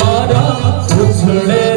મારા ઉછળે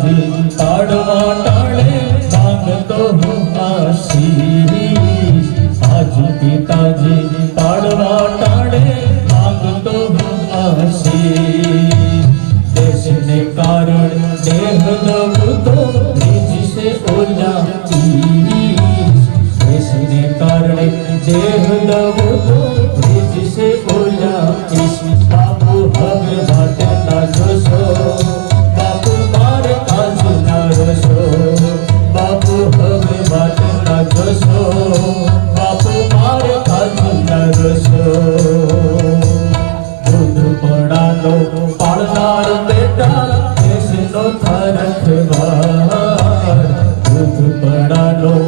Brasil. ಕಡಲೋ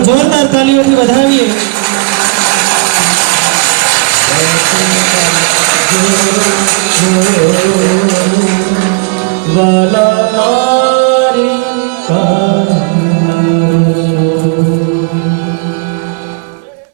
જોરદાર તાલીઓથી વધાવીએ વાલા